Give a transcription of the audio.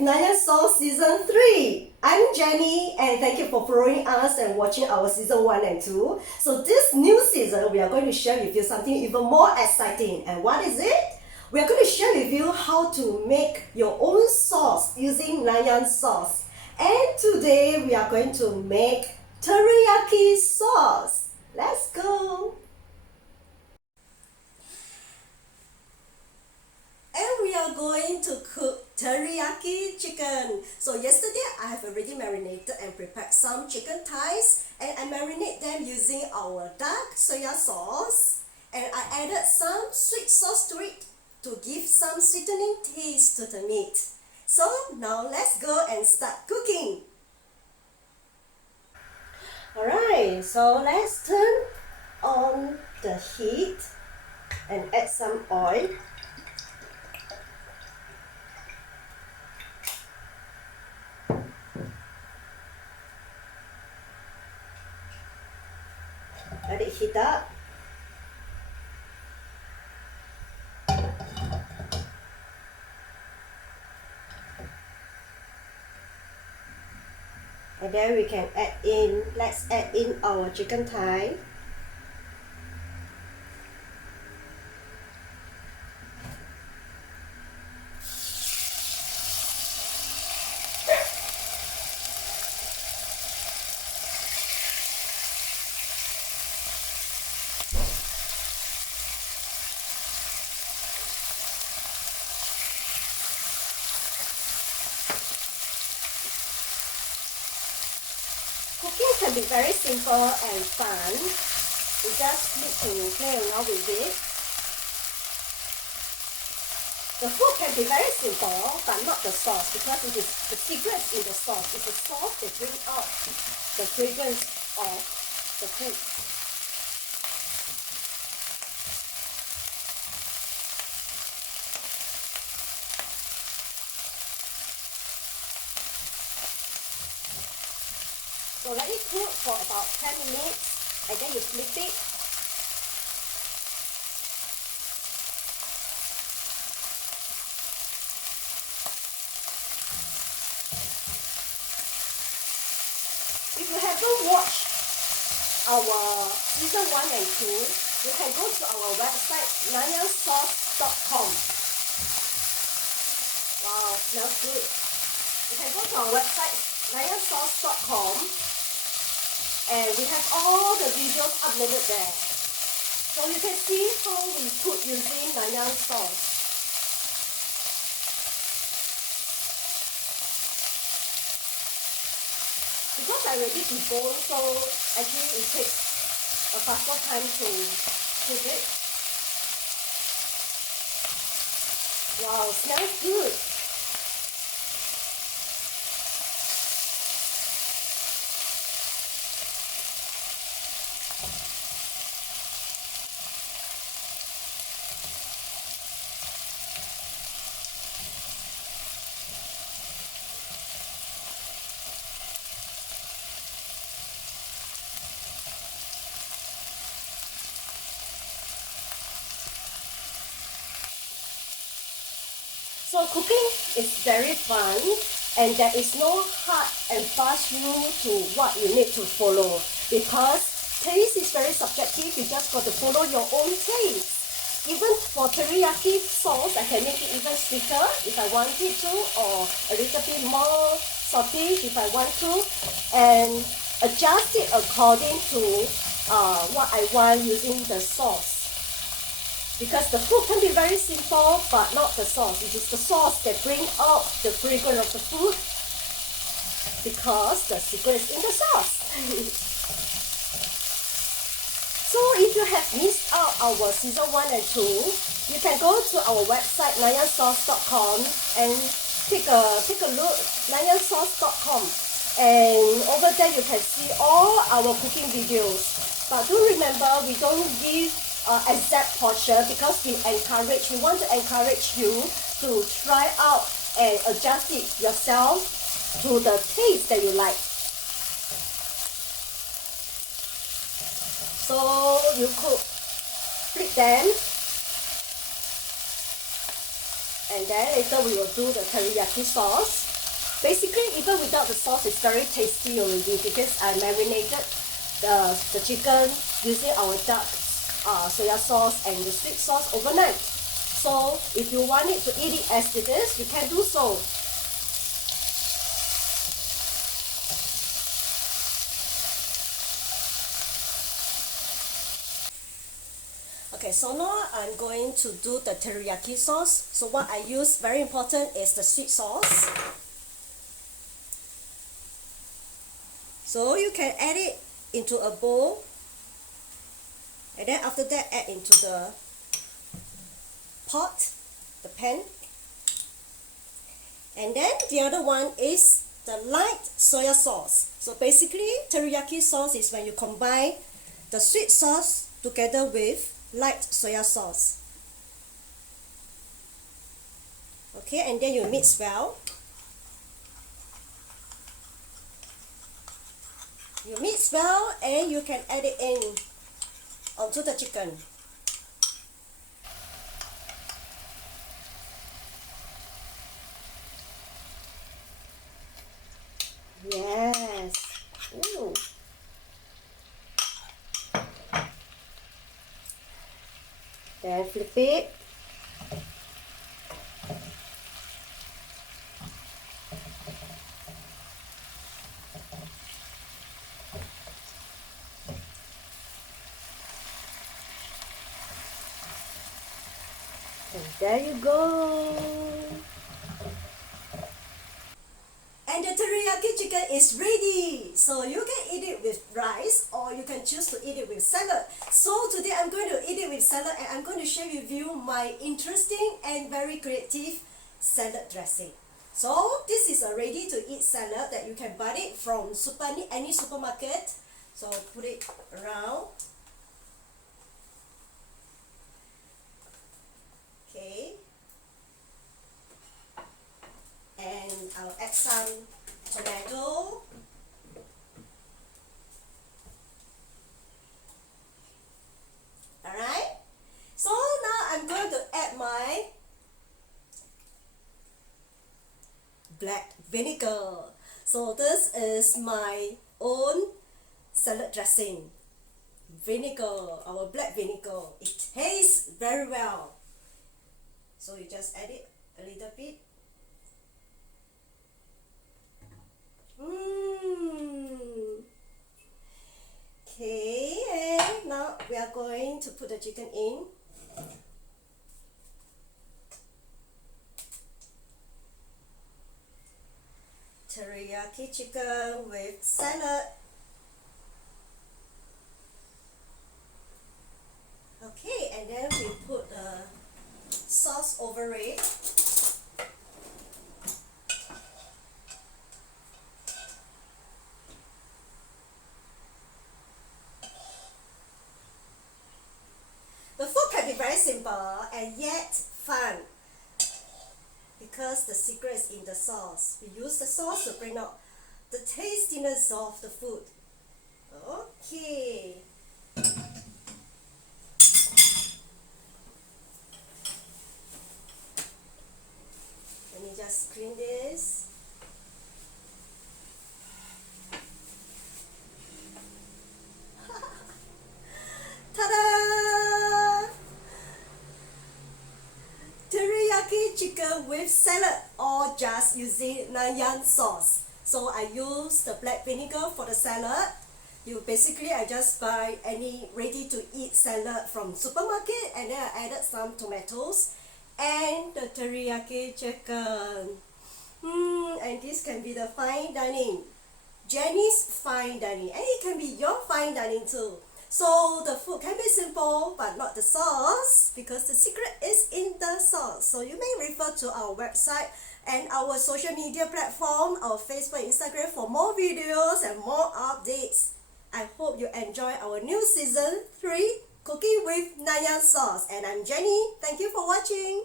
with Nanyang Sauce Season 3. I'm Jenny and thank you for following us and watching our Season 1 and 2. So this new season, we are going to share with you something even more exciting. And what is it? We are going to share with you how to make your own sauce using Nanyang Sauce. And today we are going to make Teriyaki Sauce. Let's go! And we are going to cook teriyaki chicken. So yesterday I have already marinated and prepared some chicken thighs, and I marinate them using our dark soy sauce, and I added some sweet sauce to it to give some sweetening taste to the meat. So now let's go and start cooking. Alright, so let's turn on the heat and add some oil. Let it heat up. And then we can let's add in our chicken thigh. Cooking can be very simple and fun. You just need to play around with it. The food can be very simple, but not the sauce, because it is the secret in the sauce. It's the sauce that brings out the fragrance of the food. So let it cook for about 10 minutes and then you flip it. If you haven't watched our season 1 and 2, you can go to our website nanyangsauce.com. Wow, smells good. You can go to our website nanyangsauce.com. And we have all the videos uploaded there. So you can see how we cook using Nanyang Sauce. Because I already deboned, so actually it takes a faster time to cook it. Wow, smells good. So cooking is very fun, and there is no hard and fast rule to what you need to follow, because taste is very subjective. You just got to follow your own taste. Even for teriyaki sauce, I can make it even sweeter if I want it to, or a little bit more salty if I want to, and adjust it according to what I want using the sauce. Because the food can be very simple, but not the sauce. It is the sauce that brings out the fragrance of the food, because the secret is in the sauce. So if you have missed out our season 1 and 2, you can go to our website nanyangsauce.com and take a look, nanyangsauce.com, and over there you can see all our cooking videos. But do remember, we don't give exact portion, because we want to encourage you to try out and adjust it yourself to the taste that you like. So you could flip them, and then later we will do the teriyaki sauce. Basically, even without the sauce, it's very tasty already because I marinated the chicken using our dark soya sauce and the sweet sauce overnight. So if you want it to eat it as it is, you can do so. Okay, so now I'm going to do the teriyaki sauce. So what I use, very important, is the sweet sauce. So you can add it into a bowl, and then after that add into the pot, the pan. And then the other one is the light soya sauce. So basically, teriyaki sauce is when you combine the sweet sauce together with light soya sauce. Okay, and then you mix well. You mix well and you can add it in onto the chicken. Yes. Ooh. Then flip it. And there you go. And the teriyaki chicken is ready. So you can eat it with rice or you can choose to eat it with salad. So today I'm going to eat it with salad and I'm going to share with you my interesting and very creative salad dressing. So this is a ready to eat salad that you can buy it from any supermarket. So put it around. Okay. And I'll add some tomato. Alright, so now I'm going to add my black vinegar. So this is my own salad dressing. Vinegar, our black vinegar. It tastes very well. So you just add it a little bit. Okay, and now we are going to put the chicken in. Teriyaki chicken with salad. Okay, and then we put the sauce over it. The food can be very simple and yet fun because the secret is in the sauce. We use the sauce to bring out the tastiness of the food. Okay. Let me just clean this. Ta-da! Teriyaki chicken with salad or just using Nanyang sauce. So I use the black vinegar for the salad. I just buy any ready to eat salad from supermarket and then I added some tomatoes and the teriyaki chicken. And this can be the fine dining, Jenny's fine dining, and it can be your fine dining too. So the food can be simple but not the sauce because the secret is in the sauce. So you may refer to our website and our social media platform, our Facebook, Instagram for more videos and more updates. I hope you enjoy our new season 3 Cooking with Nanyang Sauce, and I'm Jenny. Thank you for watching.